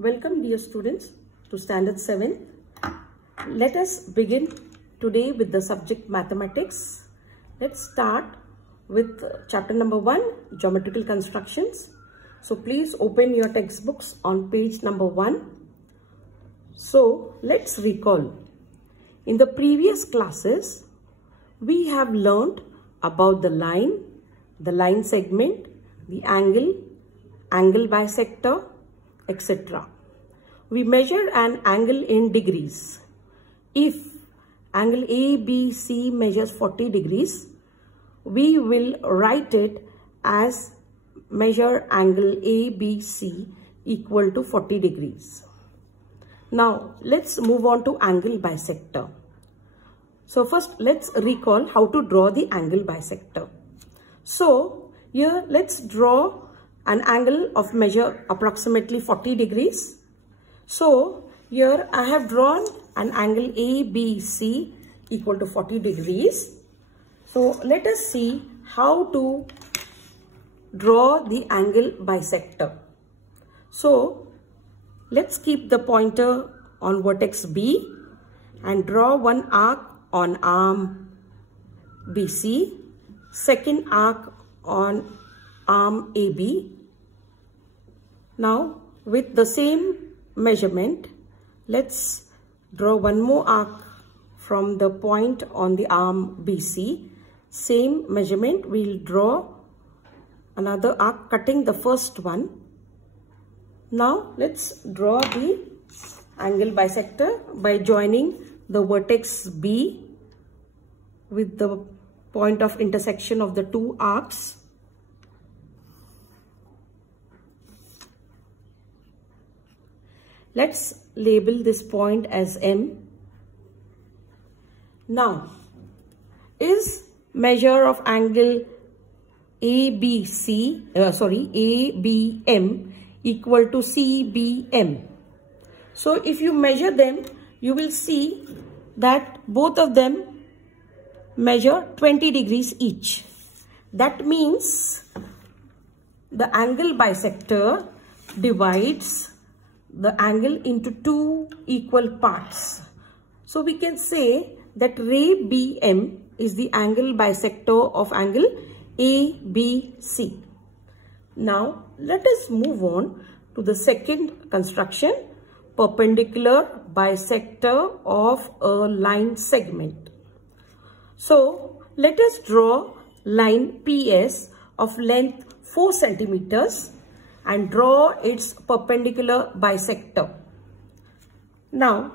Welcome dear students to Standard 7. Let us begin today with the subject mathematics. Let's start with chapter number 1, geometrical constructions. So please open your textbooks on page number 1. So let's recall. In the previous classes, we have learned about the line segment, the angle bisector, etc. We measure an angle in degrees. If angle ABC measures 40 degrees, we will write it as measure angle ABC equal to 40 degrees. Now let's move on to angle bisector. So first let's recall how to draw the angle bisector. So here let's draw an angle of measure approximately 40 degrees. So here I have drawn an angle ABC equal to 40 degrees. So let us see how to draw the angle bisector. So let's keep the pointer on vertex B and draw one arc on arm BC, second arc on arm AB. Now with the same measurement, let's draw one more arc from the point on the arm BC. Same measurement, we'll draw another arc cutting the first one. Now let's draw the angle bisector by joining the vertex B with the point of intersection of the two arcs. Let's label this point as M. Now, is measure of angle ABM equal to CBM? So if you measure them, you will see that both of them measure 20 degrees each. That means the angle bisector divides the angle into two equal parts. So we can say that ray BM is the angle bisector of angle ABC. Now let us move on to the second construction, perpendicular bisector of a line segment. So let us draw line PS of length 4 centimeters and draw its perpendicular bisector. Now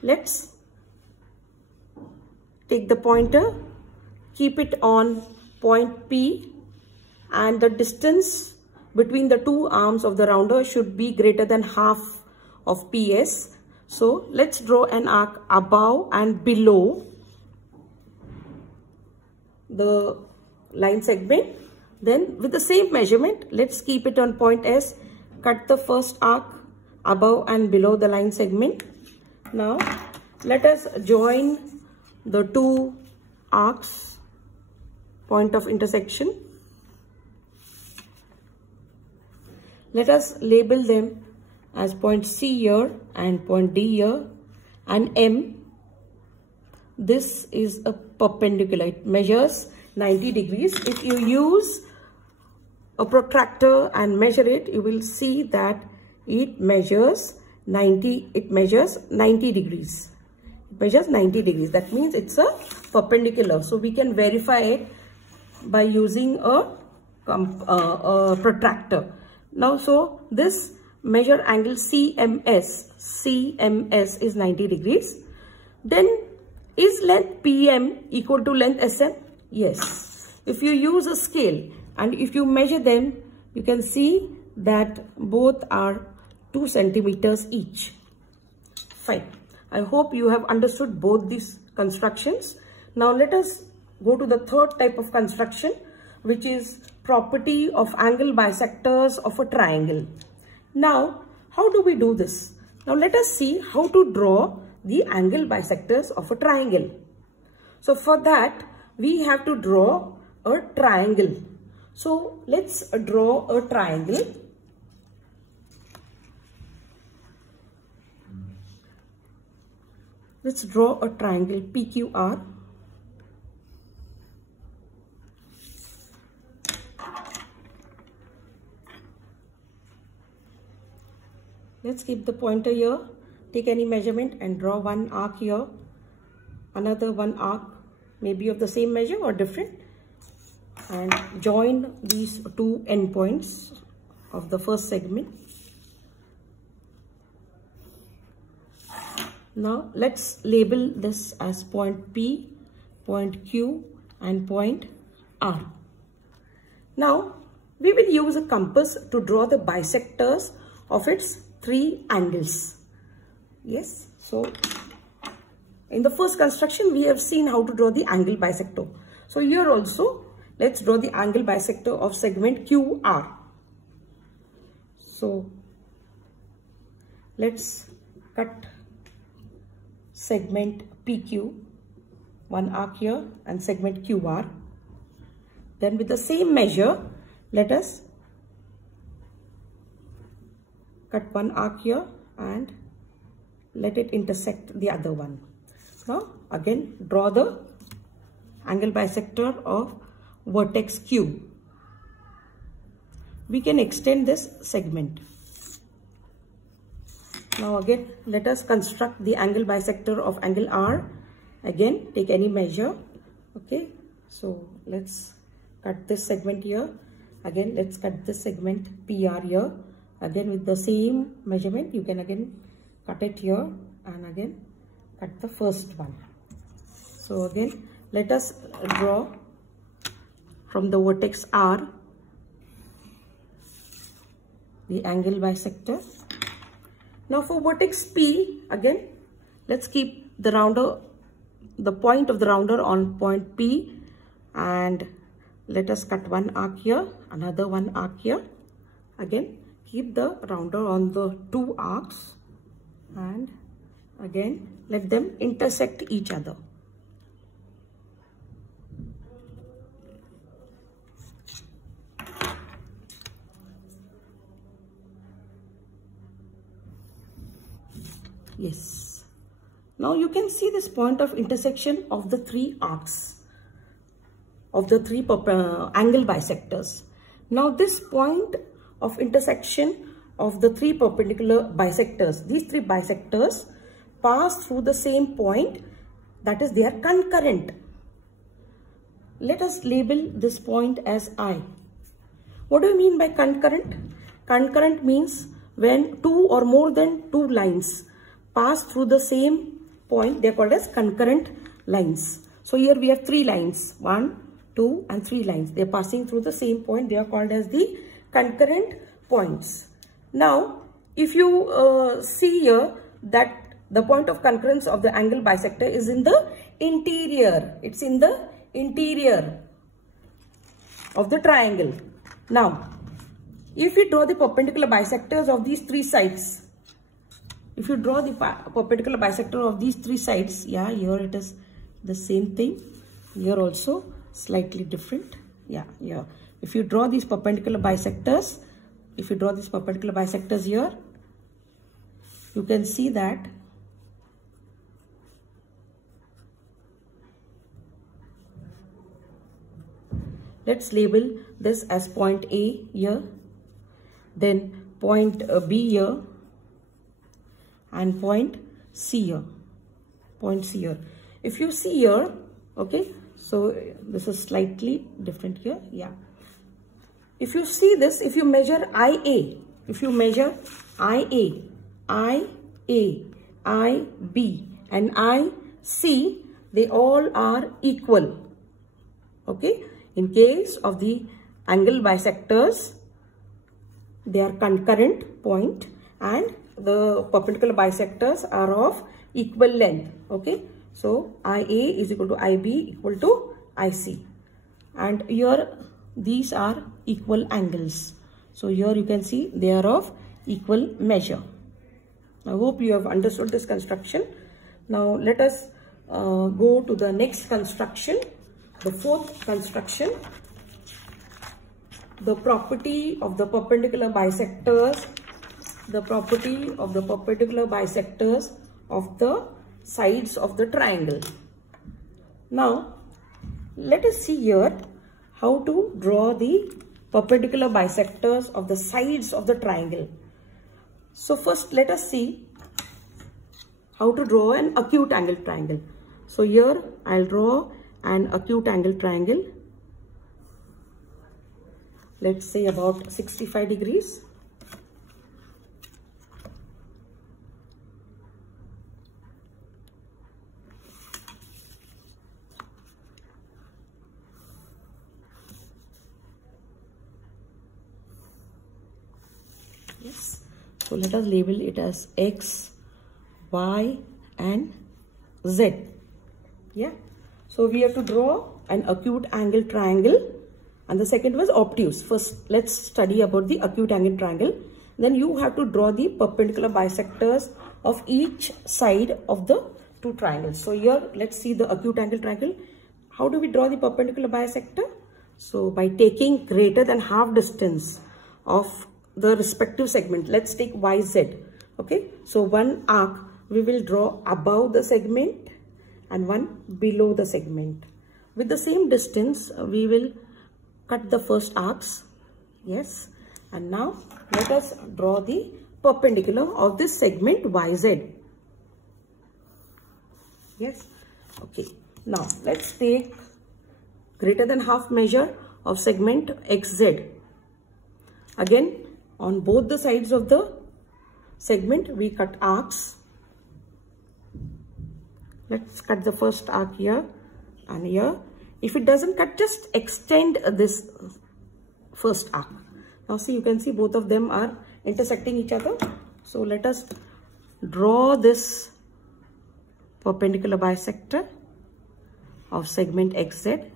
let's take the pointer, keep it on point P, and the distance between the two arms of the rounder should be greater than half of PS. So let's draw an arc above and below the line segment. Then with the same measurement, let's keep it on point S, cut the first arc above and below the line segment. Now let us join the two arcs, point of intersection. Let us label them as point C here and point D here and M. This is a perpendicular. It measures 90 degrees. If you use a protractor and measure it, you will see that it measures 90 degrees. It measures 90 degrees. That means it's a perpendicular. So we can verify it by using a protractor. Now, so this measure angle CMS is 90 degrees. Then is length PM equal to length SM? Yes. If you use a scale and if you measure them, you can see that both are 2 centimeters each. Fine. I hope you have understood both these constructions. Now let us go to the third type of construction, which is property of angle bisectors of a triangle. Now, how do we do this? Now let us see how to draw the angle bisectors of a triangle. So for that, we have to draw a triangle. So let's draw a triangle. Let's draw a triangle PQR. Let's keep the pointer here. Take any measurement and draw one arc here. Another one arc, maybe of the same measure or different. And join these two endpoints of the first segment. Now let's label this as point P, point Q and point R. Now we will use a compass to draw the bisectors of its three angles. Yes, so in the first construction we have seen how to draw the angle bisector. So here also let's draw the angle bisector of segment QR. So let's cut segment PQ, one arc here, and segment QR. Then with the same measure, let us cut one arc here and let it intersect the other one. Now again draw the angle bisector of vertex Q. We can extend this segment. Now again let us construct the angle bisector of angle R. Again take any measure. Okay, so let's cut this segment here. Again let's cut this segment PR here. Again with the same measurement you can again cut it here and again cut the first one. So again let us draw from the vertex R the angle bisector. Now for vertex P, again let's keep the rounder, the point of the rounder on point P, and let us cut one arc here, another one arc here. Again keep the rounder on the two arcs and again let them intersect each other. Yes. Now you can see this point of intersection of the three arcs, of the three angle bisectors. Now this point of intersection of the three perpendicular bisectors, these three bisectors pass through the same point, that is they are concurrent. Let us label this point as I. What do you mean by concurrent? Concurrent means when two or more than two lines pass through the same point, they are called as concurrent lines. So here we have three lines, 1, 2 and 3 lines. They are passing through the same point. They are called as the concurrent points. Now if you see here that the point of concurrence of the angle bisector is in the interior. It's in the interior of the triangle. Now if we draw the perpendicular bisectors of these three sides, if you draw the perpendicular bisector of these three sides, yeah, here it is the same thing. Here also slightly different. Yeah, yeah. If you draw these perpendicular bisectors, here, you can see that let's label this as point A here, then point B here, and point C here, If you see here, okay, so this is slightly different here, yeah. If you see this, if you measure IA, IB and IC, they all are equal, okay. In case of the angle bisectors, they are concurrent point and the perpendicular bisectors are of equal length, okay. So IA is equal to IB equal to IC, and here these are equal angles. So here you can see they are of equal measure. I hope you have understood this construction. Now let us go to the next construction, the fourth construction. The property of the perpendicular bisectors, of the sides of the triangle. Now let us see here how to draw the perpendicular bisectors of the sides of the triangle. So first let us see how to draw an acute angle triangle. So here I'll draw an acute angle triangle. Let's say about 65 degrees. Yes. So let us label it as X, Y and Z. Yeah. So we have to draw an acute angle triangle, and the second was obtuse. First let's study about the acute angle triangle. Then you have to draw the perpendicular bisectors of each side of the two triangles. So here let's see the acute angle triangle. How do we draw the perpendicular bisector? So by taking greater than half distance of the respective segment. Let's take YZ. Okay, so one arc we will draw above the segment and one below the segment. With the same distance we will cut the first arcs. Yes, and now let us draw the perpendicular of this segment YZ. Yes, okay. Now let's take greater than half measure of segment XZ. Again, on both the sides of the segment we cut arcs. Let's cut the first arc here and here. If it doesn't cut, just extend this first arc. Now see, you can see both of them are intersecting each other. So let us draw this perpendicular bisector of segment XZ.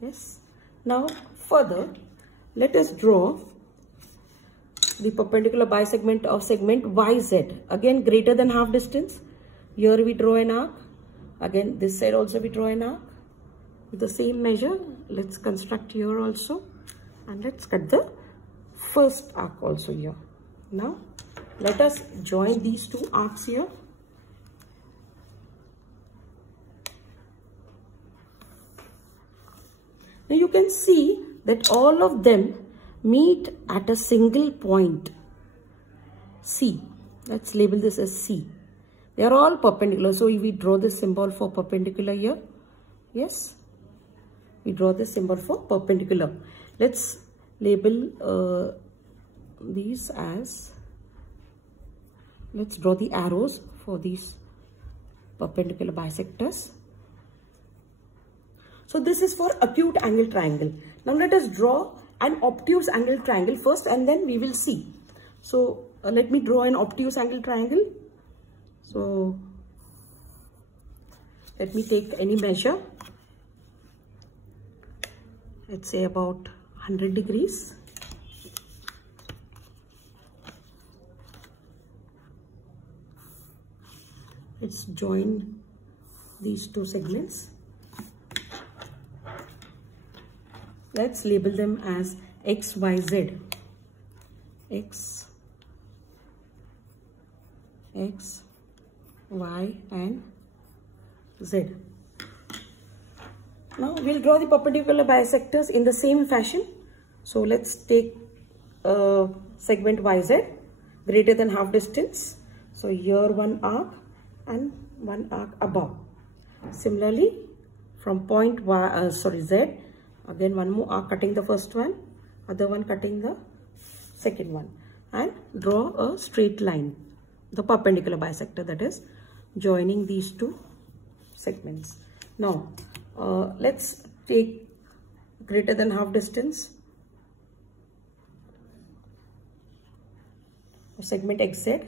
Yes. Now further, let us draw the perpendicular bisegment of segment YZ. Again, greater than half distance. Here we draw an arc. Again, this side also we draw an arc. With the same measure, let's construct here also. And let's cut the first arc also here. Now, let us join these two arcs here. Now you can see that all of them meet at a single point, C. Let's label this as C. They are all perpendicular. So we draw this symbol for perpendicular here. Yes, we draw this symbol for perpendicular. Let's label these as, let's draw the arrows for these perpendicular bisectors. So this is for acute angle triangle. Now let us draw an obtuse angle triangle first, and then we will see. So let me draw an obtuse angle triangle. So let me take any measure. Let's say about 100 degrees. Let's join these two segments. Let's label them as X, Y, Z. X, Y and Z. Now we'll draw the perpendicular bisectors in the same fashion. So let's take segment YZ greater than half distance. So here one arc and one arc above. Similarly, from point Z, again one more arc cutting the first one, other one cutting the second one, and draw a straight line, the perpendicular bisector, that is joining these two segments. Now let's take greater than half distance of segment XZ,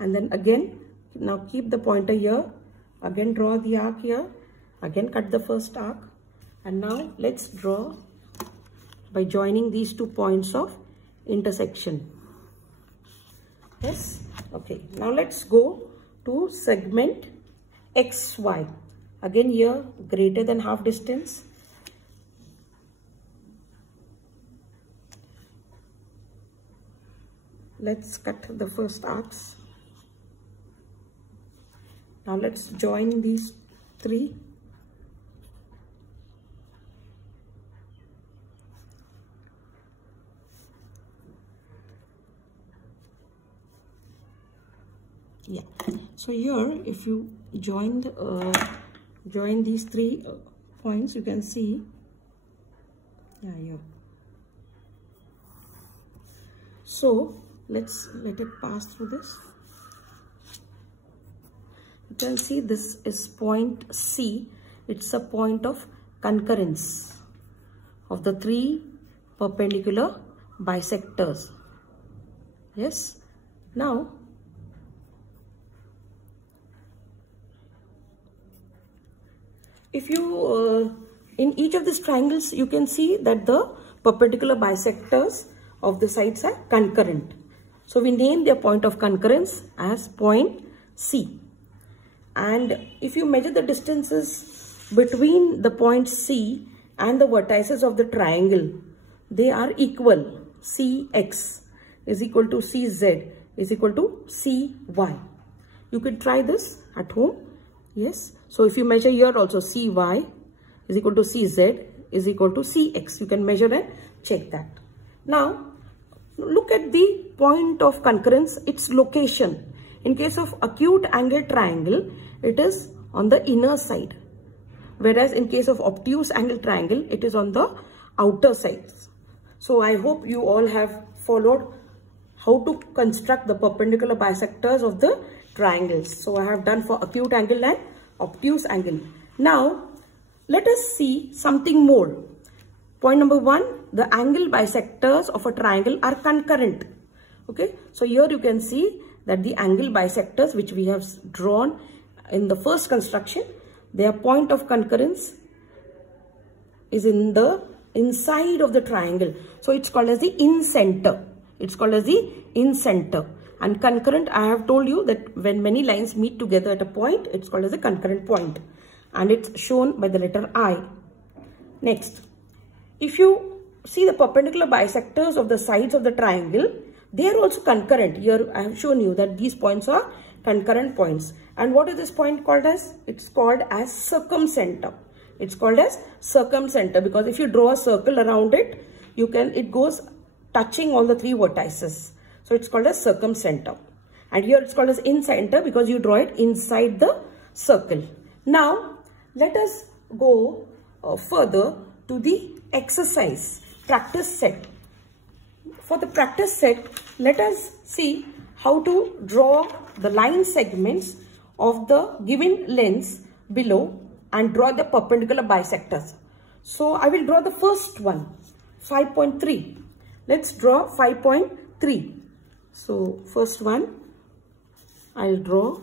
and then again now keep the pointer here, again draw the arc here, again cut the first arc, and now let's draw by joining these 2 points of intersection. Yes, okay. Now let's go to segment XY. Again here greater than half distance. Let's cut the first arcs. Now let's join these three. Yeah, so here if you join these 3 points, you can see, yeah, here. So let's let it pass through this. You can see this is point C. It's a point of concurrence of the 3 perpendicular bisectors. Yes. Now if you in each of these triangles, you can see that the perpendicular bisectors of the sides are concurrent. So we name their point of concurrence as point C. And if you measure the distances between the point C and the vertices of the triangle, they are equal. CX is equal to CZ is equal to CY. You could try this at home. Yes. So if you measure here also, CY is equal to CZ is equal to CX. You can measure and check that. Now look at the point of concurrence, its location. In case of acute angle triangle, it is on the inner side. Whereas in case of obtuse angle triangle, it is on the outer sides. So I hope you all have followed how to construct the perpendicular bisectors of the triangles. So I have done for acute angle and obtuse angle. Now let us see something more. Point number 1, the angle bisectors of a triangle are concurrent. Okay, so here you can see that the angle bisectors which we have drawn in the first construction, their point of concurrence is in the inside of the triangle. So it's called as the in-center. It's called as the in-center. And concurrent, I have told you that when many lines meet together at a point, it's called as a concurrent point. And it's shown by the letter I. Next, if you see the perpendicular bisectors of the sides of the triangle, they are also concurrent. Here I have shown you that these points are concurrent points. And what is this point called as? It's called as circumcenter. It's called as circumcenter because if you draw a circle around it, it goes touching all the 3 vertices. So it's called as circumcenter. And here it's called as in-center because you draw it inside the circle. Now let us go further to the exercise practice set. For the practice set, let us see how to draw the line segments of the given lengths below and draw the perpendicular bisectors. So I will draw the first one, 5.3. Let's draw 5.3. So first one, I'll draw.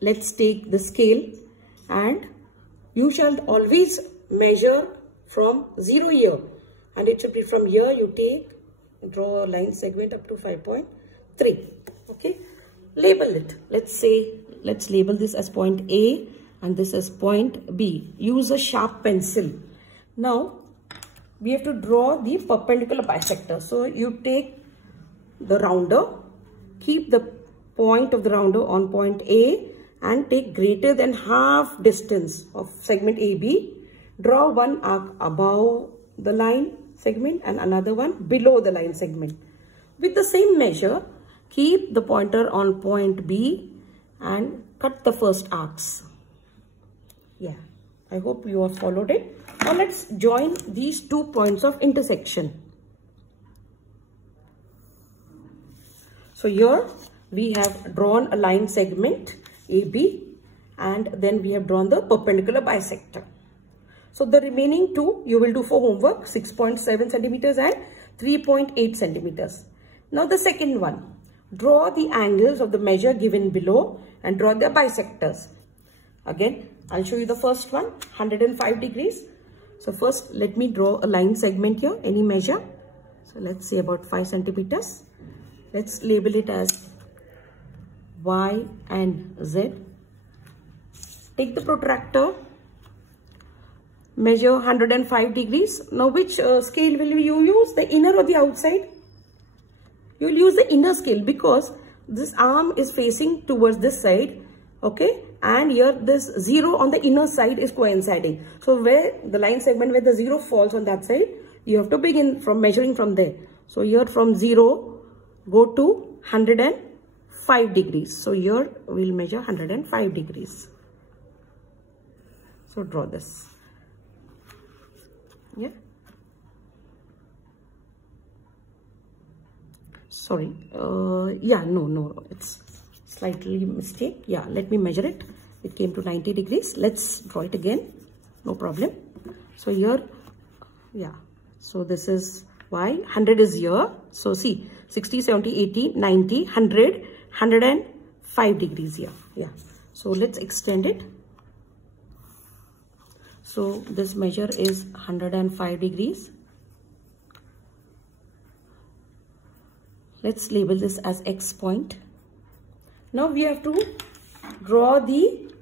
Let's take the scale and you shall always measure from 0 here. And it should be from here you draw a line segment up to 5.3. Okay. Label it. Let's label this as point A and this is point B. Use a sharp pencil. Now we have to draw the perpendicular bisector. So you take the rounder, keep the point of the rounder on point A and take greater than half distance of segment AB. Draw one arc above the line segment and another one below the line segment. With the same measure, keep the pointer on point B and cut the first arcs. Yeah, I hope you have followed it. Now let's join these 2 points of intersection. So here we have drawn a line segment AB and then we have drawn the perpendicular bisector. So the remaining 2 you will do for homework, 6.7 centimeters and 3.8 centimeters. Now the second one, draw the angles of the measure given below and draw the bisectors. Again, I'll show you the first one, 105 degrees. So first let me draw a line segment here, any measure. So let's say about 5 centimeters. Let's label it as Y and Z. Take the protractor, measure 105 degrees. Now which scale will you use, the inner or the outside? You will use the inner scale because this arm is facing towards this side. Okay, and here this 0 on the inner side is coinciding. So where the line segment where the 0 falls on that side, you have to begin from measuring from there. So here from 0 go to 105 degrees. So here we'll measure 105 degrees. So draw this. Yeah. Sorry. Yeah, no, it's slightly mistake. Yeah, let me measure it. It came to 90 degrees. Let's draw it again. No problem. So here, yeah. So this is why 100 is here. So see, 60, 70, 80, 90, 100, 105 degrees here. Yeah. So let's extend it. So this measure is 105 degrees. Let's label this as X point. Now we have to draw the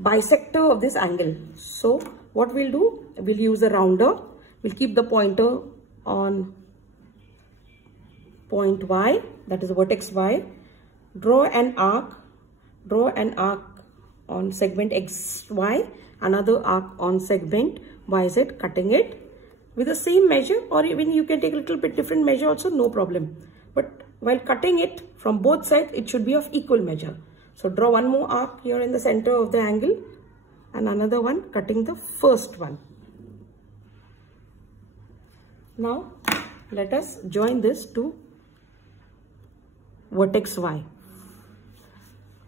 bisector of this angle. So what we'll do, we'll use a rounder. We'll keep the pointer on point Y, that is the vertex Y. Draw an arc on segment XY, another arc on segment YZ, cutting it with the same measure, or even you can take a little bit different measure also, no problem. But while cutting it from both sides, it should be of equal measure. So draw one more arc here in the center of the angle and another one cutting the first one. Now let us join this to vertex Y.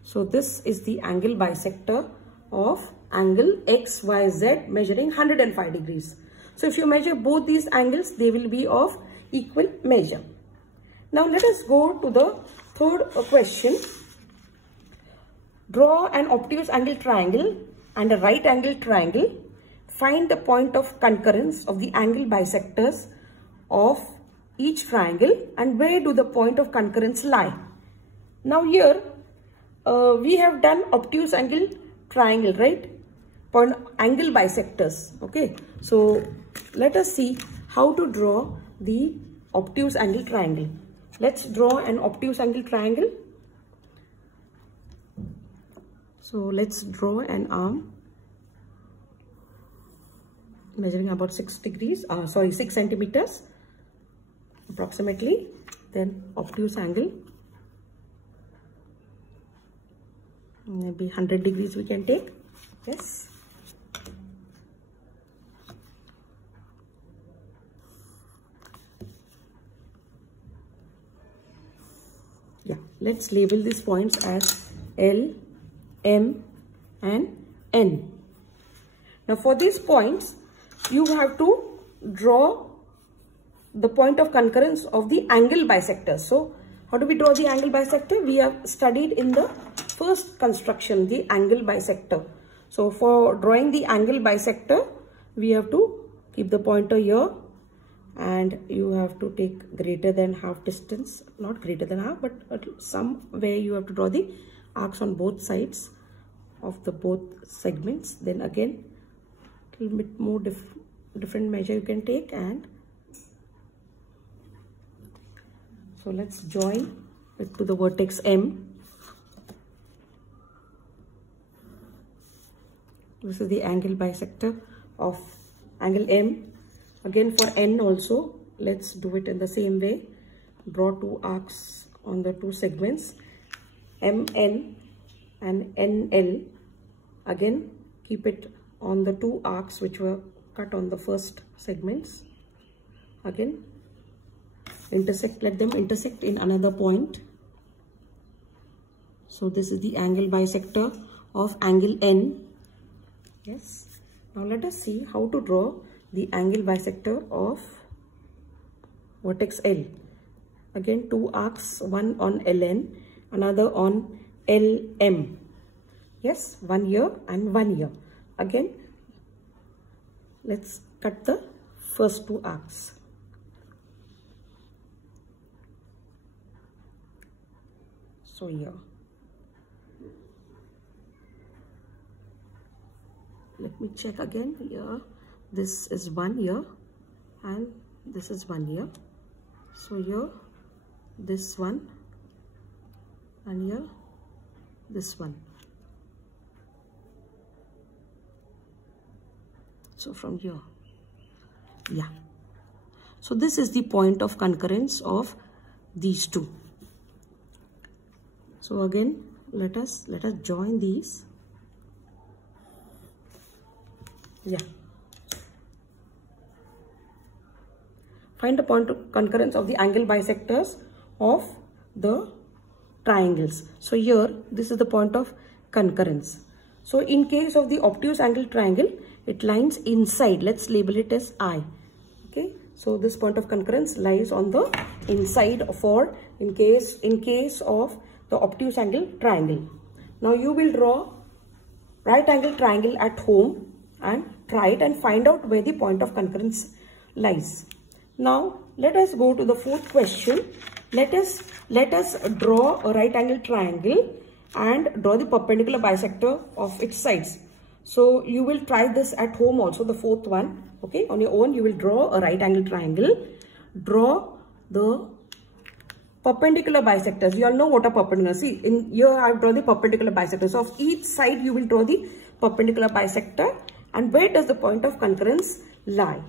So this is the angle bisector of angle XYZ measuring 105 degrees. So if you measure both these angles, they will be of equal measure. Now let us go to the third question. Draw an obtuse angle triangle and a right angle triangle. Find the point of concurrence of the angle bisectors of each triangle and where do the point of concurrence lie. Now here we have done obtuse angle triangle, right? Point angle bisectors. Okay, so let us see how to draw the obtuse angle triangle. Let's draw an obtuse angle triangle. So let's draw an arm measuring about 6 centimeters approximately. Then obtuse angle, maybe 100 degrees we can take. Yes. Yeah, let's label these points as L, M and N. Now for these points, you have to draw the point of concurrence of the angle bisector. So how do we draw the angle bisector? We have studied in the first construction the angle bisector. So for drawing the angle bisector, we have to keep the pointer here and you have to take greater than half distance, not greater than half, but somewhere you have to draw the arcs on both sides of the both segments. Then again, a little bit more different measure you can take, and so let's join it to the vertex M. This is the angle bisector of angle M. Again for N also, let's do it in the same way. Draw two arcs on the two segments, MN and NL. Again, keep it on the two arcs which were cut on the first segments. Again, intersect, let them intersect in another point. So this is the angle bisector of angle N. Yes. Now let us see how to draw the angle bisector of vertex L. Again, two arcs, one on LN, another on LM. Yes, one here and one here. Again, let's cut the first two arcs. So here. Let me check again here. This is one here and this is one here. So here, this one and here, this one. So from here, yeah. So this is the point of concurrence of these two. So again, let us join these. Yeah. Find the point of concurrence of the angle bisectors of the triangles. So here, this is the point of concurrence. So in case of the obtuse angle triangle, it lies inside. Let's label it as I. Okay. So this point of concurrence lies on the inside for in case of the obtuse angle triangle. Now you will draw right angle triangle at home and try it and find out where the point of concurrence lies. Now let us go to the fourth question. Let us draw a right angle triangle and draw the perpendicular bisector of its sides. So you will try this at home also, the fourth one. Okay, on your own you will draw a right angle triangle. Draw the perpendicular bisectors. You all know what are perpendicular. See, in here I have drawn the perpendicular bisectors. So of each side you will draw the perpendicular bisector. And where does the point of concurrence lie?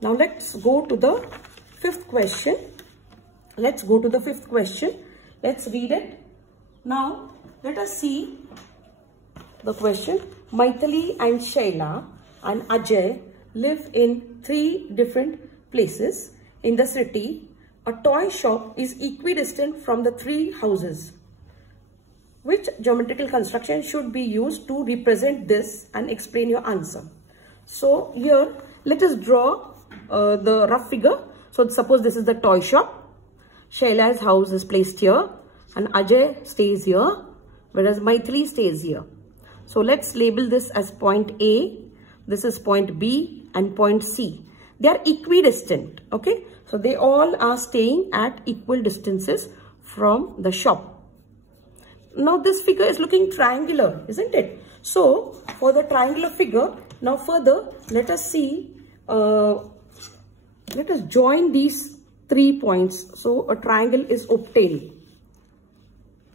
Now let's go to the fifth question. Let's read it. Now let us see the question. Maithili and Shaila and Ajay live in 3 different places in the city. A toy shop is equidistant from the 3 houses. Which geometrical construction should be used to represent this, and explain your answer? So here let us draw the rough figure. So suppose this is the toy shop. Shaila's house is placed here and Ajay stays here, whereas Maithili stays here. So let's label this as point A, this is point B and point C. They are equidistant, okay? So they all are staying at equal distances from the shop. Now this figure is looking triangular, isn't it? So for the triangular figure, now further let us see, let us join these 3 points. So a triangle is obtained.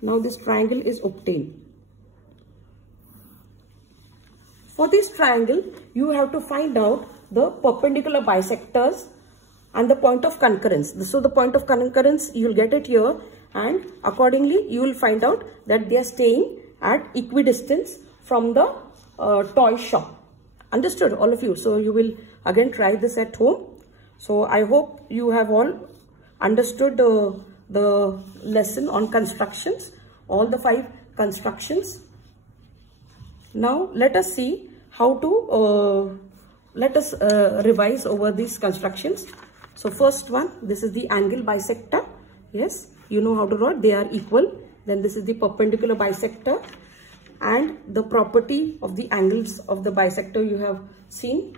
Now this triangle is obtained. For this triangle, you have to find out the perpendicular bisectors and the point of concurrence. So the point of concurrence, you will get it here, and accordingly you will find out that they are staying at equidistance from the toy shop. Understood, all of you? So you will again try this at home. So I hope you have all understood the lesson on constructions, all the 5 constructions. Now let us see how to revise over these constructions. So first one, this is the angle bisector. Yes, you know how to draw. They are equal. Then this is the perpendicular bisector, and the property of the angles of the bisector you have seen.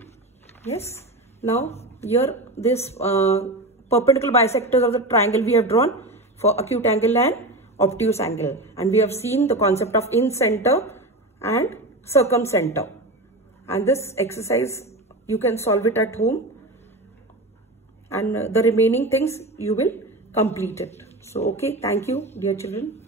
Yes. Now here this perpendicular bisectors of the triangle we have drawn for acute angle and obtuse angle, and we have seen the concept of in-center and circumcenter. And this exercise you can solve it at home, and the remaining things you will complete it. So okay, thank you dear children.